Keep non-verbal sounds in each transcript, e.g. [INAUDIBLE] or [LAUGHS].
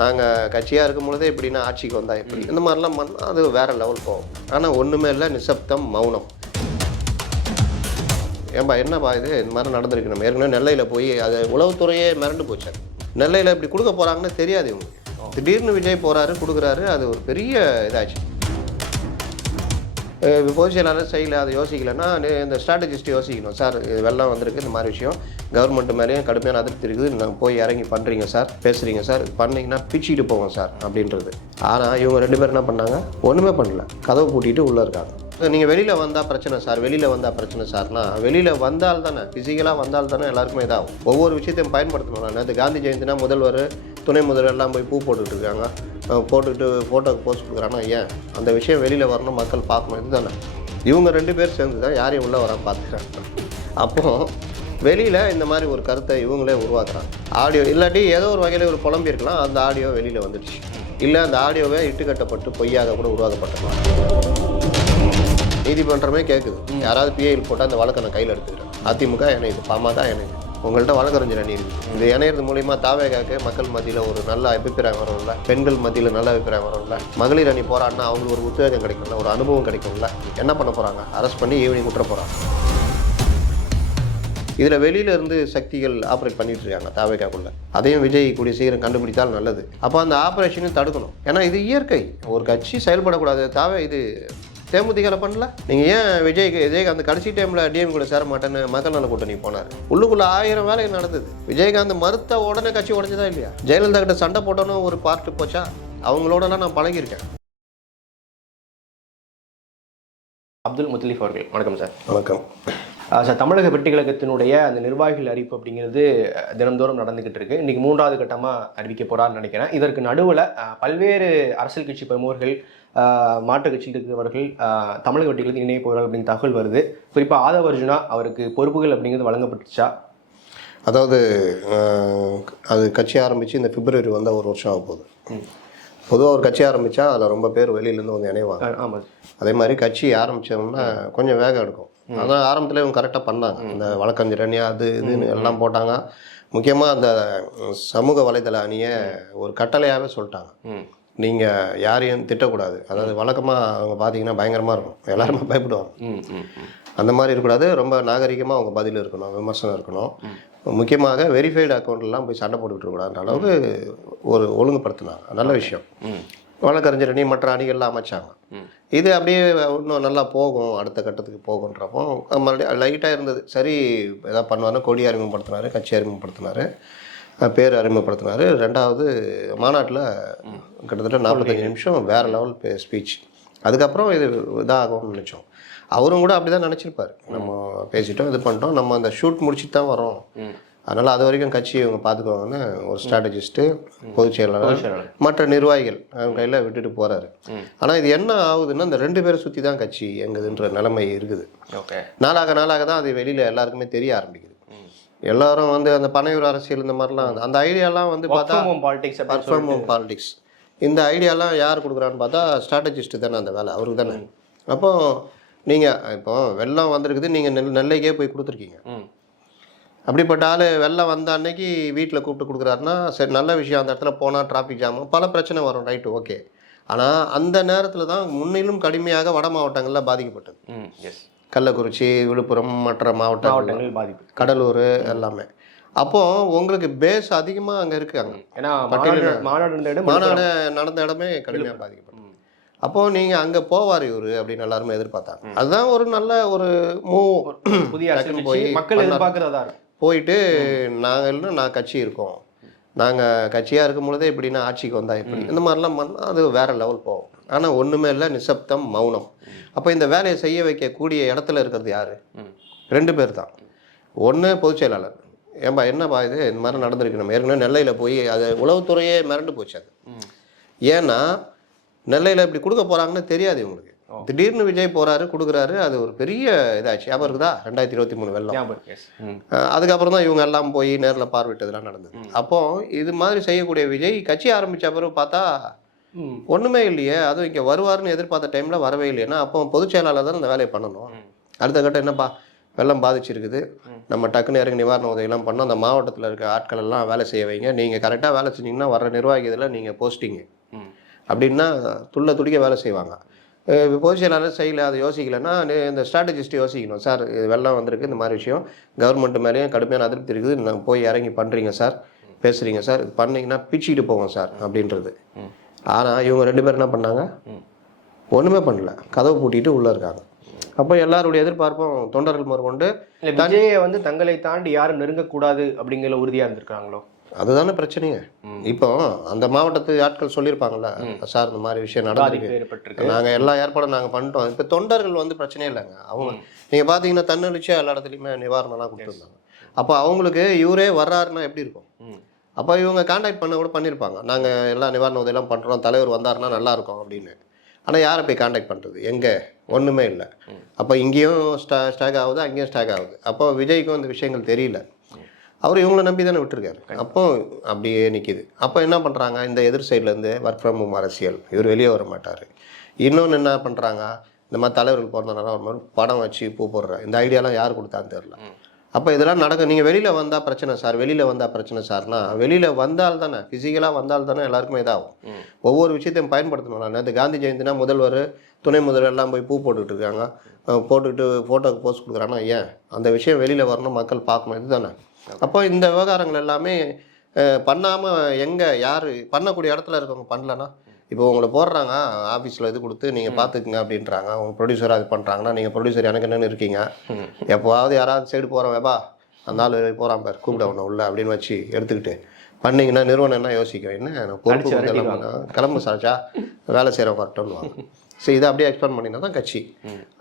நாங்கள் கட்சியாக இருக்கும் பொழுதே இப்படின்னா ஆட்சிக்கு வந்தால் எப்படி? இந்த மாதிரிலாம் பண்ணால் அது வேற லெவல் போகும். ஆனால் ஒன்றுமே இல்லை நிசப்தம் மௌனம். ஏன்பா என்னப்பா இது? இந்த மாதிரி நடந்திருக்கு. நம்ம ஏற்கனவே நெல்லையில் போய் அது உளவுத்துறையே மிரண்டு போச்சு. நெல்லையில் இப்படி கொடுக்க போகிறாங்கன்னு தெரியாது இவங்களுக்கு. திடீர்னு விஜய் போகிறாரு கொடுக்குறாரு அது ஒரு பெரிய இதாச்சு. பொதுச்செயலாளர் பொதுச் செய்யல அதை யோசிக்கலைன்னா இந்த ஸ்ட்ராட்டஜிஸ்ட் யோசிக்கணும். சார் இது வெள்ளம் வந்திருக்கு இந்த மாதிரி விஷயம். கவர்மெண்ட் மேலேயும் கடுமையான அதிருப்தி இருக்குது. நாங்கள் போய் இறங்கி பண்ணுறீங்க சார். பேசுகிறீங்க சார். பண்ணீங்கன்னா பிச்சுக்கிட்டு போவோம் சார் அப்படின்றது. ஆனால் இவங்க ரெண்டு பேரும் என்ன பண்ணாங்க? ஒன்றுமே பண்ணல. கதவை பூட்டிகிட்டு உள்ளே இருக்காங்க. நீங்கள் வெளியில் வந்தால் பிரச்சனை சார் வெளியில் வந்தால் பிரச்சனை சார்னா வெளியில் வந்தால் தானே ஃபிசிக்கலாக வந்தால் தானே எல்லாருக்குமே இதாகும். ஒவ்வொரு விஷயத்தையும் பயன்படுத்தணும் நேற்று காந்தி ஜெயந்தினா முதல்வர் துணை முதல்வர் எல்லாம் போய் பூ போட்டுக்கிட்டு இருக்காங்க. போட்டுக்கிட்டு ஃபோட்டோக்கு போஸ்ட் கொடுக்குறாங்கன்னா ஏன்? அந்த விஷயம் வெளியில் வரணும் மக்கள் பார்க்கணும் இதுதானே இவங்க ரெண்டு பேர் சேர்ந்து தான் யாரையும் உள்ளே வரான் பார்த்துக்கிறாங்க. அப்போது வெளியில் இந்த மாதிரி ஒரு கருத்தை இவங்களே உருவாக்குறாங்க. ஆடியோ இல்லாட்டி ஏதோ ஒரு வகையில் ஒரு புலம்பி இருக்கலாம் அந்த ஆடியோ வெளியில் வந்துடுச்சு. இல்லை அந்த ஆடியோவே இட்டுக்கட்டப்பட்டு பொய்யாக கூட உருவாக்கப்பட்டிருக்கலாம். நீதிமன்றமே கேட்குது யாராவது பிஐயில் போட்டால் அந்த வழக்கை நான் கையில் எடுத்துக்கிறேன். அதிமுக இணையுது. பாமக இணையுது. உங்கள்கிட்ட வழக்கறிஞர் அணி இருக்குது இந்த இணையறது மூலிமா தாவேகாக்கு மக்கள் மத்தியில் ஒரு நல்ல அபிப்பிராயம் வரும்ல. பெண்கள் மத்தியில் நல்ல அபிப்பிராயம் வரும்ல. மகளிர் அணி போராடினா அவங்களுக்கு ஒரு உத்வேகம் கிடைக்கும்ல ஒரு அனுபவம் கிடைக்கும்ல. என்ன பண்ண போகிறாங்க அரெஸ்ட் பண்ணி ஈவினிங் விட்டுற போகிறாங்க இதில் வெளியில இருந்து சக்திகள் ஆப்ரேட் பண்ணிட்டு இருக்காங்க தாவேக்காக்குள்ள அதையும் விஜய் கூடிய சீக்கிரம் கண்டுபிடித்தால் நல்லது. அப்போ அந்த ஆப்ரேஷனையும் தடுக்கணும். ஏன்னா இது இயற்கை. ஒரு கட்சி செயல்படக்கூடாது. தாவே இது தேமுதிகல பண்ணல. நீங்கள் ஏன் விஜய்க்கு விஜயகாந்த் கடைசி டைமில் டிஎம் கூட சேர மாட்டேன்னு மக்கள் நல கூட்டணி போனார். உள்ளுக்குள்ள ஆயிரம் வேலை நடந்தது. விஜயகாந்த் மறுத்த உடனே கட்சி உடஞ்சதா இல்லையா? ஜெயலலிதா கிட்ட சண்டை போட்டோன்னு ஒரு பார்ட்டு போச்சா? அவங்களோடலாம் நான் பழகியிருக்கேன். அப்துல் முத்தலீஃப் அவர்கள் வணக்கம் சார். வணக்கம். சார் தமிழக வெற்றி கழகத்தினுடைய அந்த நிர்வாகிகள் அறிவிப்பு அப்படிங்கிறது தினந்தோறும் நடந்துகிட்டு இருக்கு. இன்னைக்கு மூன்றாவது கட்டமாக அறிவிக்க போறாருன்னு நினைக்கிறேன். இதற்கு நடுவில் பல்வேறு அரசியல் கட்சி பிரமுகர்கள் மாற்றுக் கட்சியில் இருக்கிறவர்கள் தமிழக வெற்றிகளுக்கு இணைய போகிறார்கள் அப்படின்னு தகவல் வருது. குறிப்பாக ஆதவ அர்ஜுனா அவருக்கு பொறுப்புகள் அப்படிங்கிறது வழங்கப்பட்டுச்சா? அதாவது அது கட்சி ஆரம்பித்து இந்த பிப்ரவரி வந்தால் ஒரு வருஷம் ஆக போகுது. பொதுவாக ஒரு கட்சி ஆரம்பித்தா அதில் ரொம்ப பேர் வெளியிலேருந்து வந்து இணைவாங்க. ஆஹ், ஆமா. சார். அதே மாதிரி கட்சி ஆரம்பித்தோம்னா கொஞ்சம் வேகம் எடுக்கும். அதான் ஆரம்பத்தில் இவங்க கரெக்டாக பண்ணாங்க. இந்த வழக்கறிஞர் அணி அது இதுன்னு எல்லாம் போட்டாங்க. முக்கியமாக அந்த சமூக வலைதள அணியை ஒரு கட்டளையாகவே சொல்லிட்டாங்க. நீங்கள் யாரையும் திட்டக்கூடாது. அதாவது வழக்கமாக அவங்க பார்த்தீங்கன்னா பயங்கரமாக இருக்கும். எல்லாருமே பயப்படுவாங்க. அந்த மாதிரி இருக்கக்கூடாது. ரொம்ப நாகரிகமாக அவங்க பதில் இருக்கணும் விமர்சனம் இருக்கணும். முக்கியமாக வெரிஃபைடு அக்கௌண்ட்லாம் போய் சண்டை போட்டுக்கிட்டு இருக்கக்கூடாதுன்ற அளவுக்கு ஒரு ஒழுங்குபடுத்தினாங்க. நல்ல விஷயம். வழக்கறிஞர் அணி மற்ற அணிகள்லாம் அமைச்சாங்க. இது அப்படியே இன்னும் நல்லா போகும். அடுத்த கட்டத்துக்கு போகுன்றப்போ மறுபடியும் லைட்டாக இருந்தது. சரி எதாவது பண்ணுவாருன்னா கொடி அறிமுகப்படுத்தினாரு கட்சி அறிமுகப்படுத்தினாரு. பேர் அறிமுகப்படுத்தினாரு. ரெண்டாவது மாநாட்டில் கிட்டத்தட்ட நாற்பத்தஞ்சு நிமிஷம் வேறு லெவல் ஸ்பீச் அதுக்கப்புறம் இது இதாகும்னு நினச்சோம். அவரும் கூட அப்படி தான் நினச்சிருப்பார். நம்ம பேசிட்டோம் இது பண்ணிட்டோம். நம்ம அந்த ஷூட் முடிச்சுட்டு தான் வரோம் அதனால் அது வரைக்கும் கட்சி இவங்க பார்த்துக்குவாங்கன்னு ஒரு ஸ்ட்ராட்டஜிஸ்ட்டு பொதுச் செயலாளர். மற்ற நிர்வாகிகள் அவங்க கையில் விட்டுட்டு போகிறாரு ஆனால் இது என்ன ஆகுதுன்னா இந்த ரெண்டு பேரை சுற்றி தான் கட்சி எங்குதுன்ற நிலைமை இருக்குது. ஓகே. நாளாக நாளாக தான் அது வெளியில் எல்லாருக்குமே தெரிய ஆரம்பிக்குது. எல்லாரும் வந்து அந்த பனையூர் அரசியல் இந்த மாதிரிலாம் அந்த ஐடியாலாம் வந்து பார்த்தா பாலிடிக்ஸ் பர்ஃபார்ம் பாலிடிக்ஸ் இந்த ஐடியாலாம் யார் கொடுக்குறான்னு பார்த்தா ஸ்ட்ராட்டஜிஸ்ட்டு தானே அந்த வேலை அவருக்கு தானே. அப்போ நீங்கள் இப்போ வெள்ளம் வந்திருக்குது நீங்கள் நெல் நெல்லைக்கே போய் கொடுத்துருக்கீங்க. அப்படிப்பட்ட ஆள் வெள்ளம் வந்த அன்னைக்கு வீட்டில் கூப்பிட்டு கொடுக்குறாருன்னா சரி நல்ல விஷயம் அந்த இடத்துல போனால் டிராஃபிக் ஜாம் பல பிரச்சனை வரும் ரைட்டு ஓகே ஆனால் அந்த நேரத்தில் தான் முன்னிலும் கடுமையாக வட மாவட்டங்களில் பாதிக்கப்பட்டது. ம் எஸ் கள்ளக்குறிச்சி விழுப்புரம் மற்ற மாவட்டங்கள் மாவட்டங்கள் பாதிப்பு. கடலூர் எல்லாமே. அப்போ உங்களுக்கு பேஸ் அதிகமாக அங்கே இருக்காங்க. ஏன்னா மாநாடு மாநாடு நடந்த இடமே கடுமையாக பாதிக்கப்பட்டது. அப்போ நீங்கள் அங்கே போவார் இவரு அப்படின்னு எல்லாருமே எதிர்பார்த்தாங்க. அதுதான் ஒரு நல்ல ஒரு மூவ் புதிய போய் மக்கள். எதிர்பார்க்கிறதா போயிட்டு நாங்கள் இல்லை நான் கட்சி இருக்கோம். நாங்கள் கட்சியாக இருக்கும் பொழுதே இப்படின்னா ஆட்சிக்கு வந்தால் எப்படி? இந்த மாதிரிலாம் பண்ணால் அது வேற லெவல் போகும். ஆனால் ஒன்றுமே இல்லை நிசப்தம் மௌனம். அப்போ இந்த வேலையை செய்ய வைக்கக்கூடிய இடத்துல இருக்கிறது யார். ரெண்டு பேர் தான். ஒன்று பொதுச் செயலாளர். ஏன்பா என்னப்பா இது? இந்த மாதிரி நடந்திருக்கு. நம்ம ஏற்கனவே நெல்லையில் போய் அது உளவுத்துறையே மிரண்டு போச்சு அது. ஏன்னா நெல்லையில் இப்படி கொடுக்க போகிறாங்கன்னு தெரியாது இவங்களுக்கு. திடீர்னு விஜய் போகிறாரு கொடுக்குறாரு அது ஒரு பெரிய இதாச்சு. ஞாபகம் இருக்குதா? ரெண்டாயிரத்தி இருபத்தி மூணு வெள்ளம். அதுக்கப்புறம் தான் இவங்க எல்லாம் போய் நேரில் பார்வையிட்டதெல்லாம் நடந்தது. அப்போ இது மாதிரி செய்யக்கூடிய விஜய் கட்சி ஆரம்பிச்ச பிறகு பார்த்தா. ஒன்றுமே இல்லையே. அதுவும் இங்கே வருவாருன்னு எதிர்பார்த்த டைமில் வரவே இல்லையேன்னா அப்போ பொதுச் செயலாளர் தான் அந்த வேலையை பண்ணணும். அடுத்த கட்டம் என்னப்பா? வெள்ளம் பாதிச்சிருக்குது. நம்ம டக்குன்னு இறங்கி நிவாரண உதவியெல்லாம் பண்ணோம் அந்த மாவட்டத்தில் இருக்க ஆட்கள் எல்லாம் வேலை செய்ய வைங்க. நீங்கள் கரெக்டாக வேலை செஞ்சீங்கன்னா வர நிர்வாகி இதில் நீங்கள் போஸ்டிங்கு. அப்படின்னா துள்ள துடிக்க வேலை செய்வாங்க. அஹ் பொதுச் செயலாளர் செய்யல அதை யோசிக்கலைன்னா இந்த ஸ்ட்ராட்டஜிஸ்ட் யோசிக்கணும். சார் இது வெள்ளம் வந்திருக்கு இந்த மாதிரி விஷயம். கவர்மெண்ட் மேலேயும் கடுமையான அதிருப்தி இருக்குது. நாங்கள் போய் இறங்கி பண்ணுறீங்க சார். பேசுகிறீங்க சார். இது பண்ணீங்கன்னா பிச்சுக்கிட்டு போவோம் சார் அப்படின்றது. ஆனால் இவங்க ரெண்டு பேரும் என்ன பண்ணாங்க. ஒன்றுமே பண்ணல. கதவை பூட்டிட்டு உள்ளே இருக்காங்க. அப்போ எல்லாருடைய எதிர்பார்ப்பும் தொண்டர்கள் முதற்கொண்டு விஜயை வந்து தங்களை தாண்டி யாரும் நெருங்கக்கூடாது அப்படிங்கிற உறுதியா இருந்திருக்காங்களோ அதுதானே பிரச்சனையே. இப்போ அந்த மாவட்டத்து ஆட்கள் சொல்லியிருப்பாங்கல்ல சார் இந்த மாதிரி விஷயம் நடந்திருக்கு. நாங்கள் எல்லா ஏற்பாடும் நாங்கள் பண்ணிட்டோம். இப்போ தொண்டர்கள் வந்து பிரச்சனையே இல்லைங்க. அவங்க நீங்கள் பார்த்தீங்கன்னா தன்னெழுச்சியாக எல்லா இடத்துலையுமே நிவாரணம்லாம் கொடுத்துருந்தாங்க. அப்போ அவங்களுக்கு இவரே வர்றாருன்னா எப்படி இருக்கும். அப்போ இவங்க காண்டாக்ட் பண்ண கூட பண்ணியிருப்பாங்க நாங்கள் எல்லா நிவாரண உதவியெல்லாம் பண்ணுறோம் தலைவர் வந்தாருன்னா நல்லா இருக்கும் அப்படின்னு. ஆனால் யாரை போய் காண்டாக்ட் பண்ணுறது எங்கே? ஒன்றுமே இல்லை. அப்போ இங்கேயும் ஸ்டா ஸ்டாக் ஆகுது அங்கேயும் ஸ்டாக் ஆகுது. அப்போ விஜய்க்கும் இந்த விஷயங்கள் தெரியல. அவர் இவங்கள நம்பி தானே விட்டுருக்காரு. அப்போ அப்படியே நிற்கிது அப்போ என்ன பண்ணுறாங்க இந்த எதிர் சைட்லேருந்து ஒர்க் ஃப்ரம் ஹோம் அரசியல். இவர் வெளியே வர மாட்டார். இன்னொன்று என்ன பண்ணுறாங்க இந்த மாதிரி தலைவர்கள் பிறந்தனால ஒரு மாதிரி படம் வச்சு பூ போடுற. இந்த ஐடியாலாம் யார் கொடுத்தான்னு தெரில அப்போ இதெல்லாம் நடக்கும். நீங்கள் வெளியில் வந்தால் பிரச்சனை சார் வெளியில் வந்தால் பிரச்சனை சார்னா வெளியில் வந்தால் தானே ஃபிசிக்கலாக வந்தால் தானே எல்லாருக்குமே இதாகும். ஒவ்வொரு விஷயத்தையும் பயன்படுத்தணும். நேற்று காந்தி ஜெயந்தினா முதல்வர் துணை முதல்வர் எல்லாம் போய் பூ போட்டுக்கிட்டு இருக்காங்க. போட்டுக்கிட்டு ஃபோட்டோக்கு போஸ்ட் கொடுக்குறாங்கன்னா ஏன்? அந்த விஷயம் வெளியில் வரணும் மக்கள் பார்க்கணும் இதுதானே அப்போ இந்த விவகாரங்கள் எல்லாமே பண்ணாமல் எங்கே யார் பண்ணக்கூடிய இடத்துல இருக்கவங்க பண்ணலன்னா இப்போ உங்களை போடுறாங்க ஆஃபீஸில் இது கொடுத்து நீங்கள் பார்த்துக்குங்க அப்படின்றாங்க. அவங்க ப்ரொடியூசராக இது பண்ணுறாங்கன்னா நீங்கள் ப்ரொடியூசர் எனக்கு என்னென்னு இருக்கீங்க. எப்போவாவது யாராவது சைடு போகிறோம் வேபா அந்த ஆள் போகிறான் பார் கூப்பிட ஒன்று உள்ள அப்படின்னு வச்சு எடுத்துக்கிட்டு பண்ணீங்கன்னா நிறுவனம் என்ன யோசிக்கும்? என்ன பொறுப்பு. பண்ணா, கிளம்பு சாச்சா வேலை செய்கிறவங்க வரட்டும்னு சரி இதை அப்படியே எக்ஸ்பேண்ட் பண்ணினா தான் கட்சி.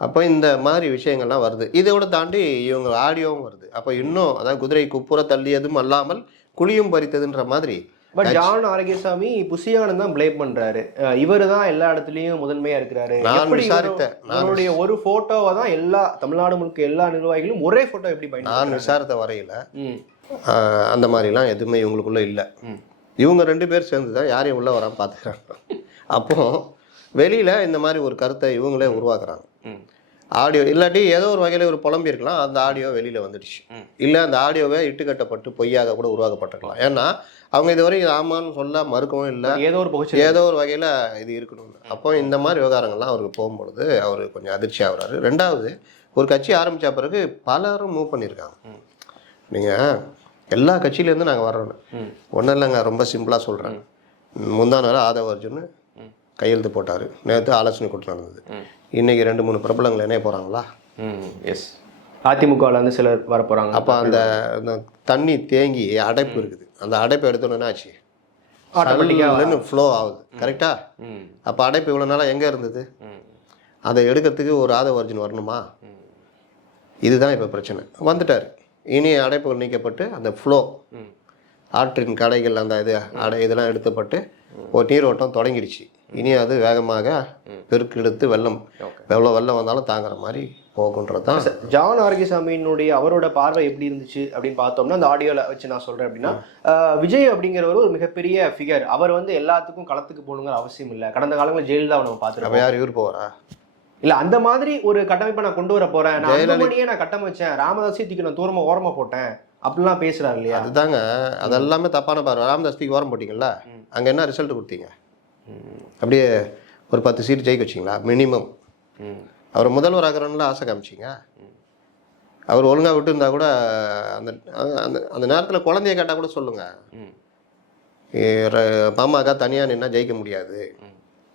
அப்போ இந்த மாதிரி விஷயங்கள்லாம் வருது. இதோட தாண்டி இவங்க ஆடியோவும் வருது. அப்போ இன்னும் அதாவது குதிரை குப்புற தள்ளியதும் அல்லாமல் குழியும் பறித்ததுன்ற மாதிரி பட் ஜான் ஆரோக்கியசாமி புசியானந்த் தான் ப்ளேம் பண்றாரு. இவர் தான் எல்லா இடத்துலயும் முதன்மையா இருக்கிறாரு. நான் விசாரித்தேன். நான் இவருடைய ஒரு போட்டோவை தான் எல்லா தமிழ்நாடு முழுக்க எல்லா நிர்வாகிகளும் ஒரே போட்டோ எப்படி நான் விசாரத்தை வரையில அந்த மாதிரிலாம் எதுவுமே இவங்களுக்குள்ள இல்லை. இவங்க ரெண்டு பேர் சேர்ந்து தான் யாரையும் உள்ள வராம பார்த்துக்கிறாங்க. அப்போ வெளியில இந்த மாதிரி ஒரு கருத்தை இவங்களே உருவாக்குறாங்க. ஆடியோ இல்லாட்டி ஏதோ ஒரு வகையில் ஒரு புலம்பி இருக்கலாம் அந்த ஆடியோ வெளியில் வந்துடுச்சு. இல்லை அந்த ஆடியோவை இட்டுக்கட்டப்பட்டு பொய்யாக கூட உருவாக்கப்பட்டிருக்கலாம். ஏன்னா அவங்க இதுவரை இது ஆமான்னு சொல்ல மறுக்கவும் இல்லை. ஏதோ ஒரு பகுச்சி ஏதோ ஒரு வகையில் இது இருக்கணும்னு. அப்போ இந்த மாதிரி விவகாரங்கள்லாம் அவருக்கு போகும்பொழுது அவர் கொஞ்சம் அதிர்ச்சி ஆகுறாரு. ரெண்டாவது ஒரு கட்சி ஆரம்பித்த பிறகு பலரும் மூவ் பண்ணியிருக்காங்க. நீங்கள் எல்லா கட்சியிலேருந்து நாங்கள் வர்றோம். ம். ஒன்றும் இல்லைங்க ரொம்ப சிம்பிளாக சொல்கிறேன் முந்தா நாள் ஆதவ அர்ஜுன் ம். கையெழுத்து போட்டார். நேற்று ஆலோசனை கூட்டம் நடந்தது. இன்றைக்கி ரெண்டு மூணு பிரபலங்கள் இணைய போகிறாங்களா ம் எஸ் அதிமுகவில் வந்து சிலர் வர போறாங்க அப்போ அந்த அந்த தண்ணி தேங்கி அடைப்பு இருக்குது. அந்த அடைப்பை எடுத்தோன்னே ஆச்சு? ஆட்டோமேட்டிக்காக ஃப்ளோ ஆகுது. கரெக்டா ம். அப்போ அடைப்பு இவ்வளோ நாளாக எங்கே இருந்தது? ம். அதை எடுக்கிறதுக்கு ஒரு ஆதவ அர்ஜுன் வரணுமா? ம். இதுதான் இப்போ பிரச்சனை. வந்துட்டார். இனி அடைப்புகள் நீக்கப்பட்டு அந்த ஃப்ளோ ஆற்றின் கடைகள் அந்த இது அடை இதெல்லாம் எடுத்துப்பட்டு ஒரு நீரோட்டம் தொடங்கிடுச்சு. இனி அது வேகமாக பெருக்கெடுத்து வெள்ளம் எவ்வளோ வெள்ளம் வந்தாலும் தாங்குற மாதிரி போகுன்றது தான் ஜான் ஆரோக்கியசாமியினுடைய அவரோட பார்வை எப்படி இருந்துச்சு அப்படின்னு பார்த்தோம்னா அந்த ஆடியோல வச்சு நான் சொல்றேன் அப்படின்னா விஜய் அப்படிங்கிறவர் ஒரு மிகப்பெரிய ஃபிகர் அவர் வந்து எல்லாத்துக்கும் களத்துக்கு போகணுங்கிற அவசியம் இல்லை. கடந்த காலங்களில் ஜெயலலிதா நம்ம பார்த்துருக்கோம் யார் இவர் போகிறா இல்ல அந்த மாதிரி ஒரு கட்டமைப்பை நான் கொண்டு வர போறேன். நான் அன்புமணியே நான் கட்டமைச்சேன் ராமதாஸை தூக்கி நான் தூரமா ஓரமா போட்டேன். அப்படிலாம் பேசுறாரு இல்லையா? அதுதாங்க. அதெல்லாமே தப்பான பார்வை. ராமதாஸ்திக்கு ஓரம் போட்டிங்கல்ல? அங்கே என்ன ரிசல்ட் கொடுத்தீங்க? அப்படியே ஒரு பத்து சீட் ஜெயிக்க வச்சிங்களா? மினிமம் ம். அவர் முதல்வர் ஆகிறோம்ல ஆசை காமிச்சிங்க. அவர் ஒழுங்காக விட்டுருந்தா கூட அந்த அந்த அந்த நேரத்தில் குழந்தைய கேட்டால் கூட சொல்லுங்கள் பாமக தனியாக நின்னா ஜெயிக்க முடியாது.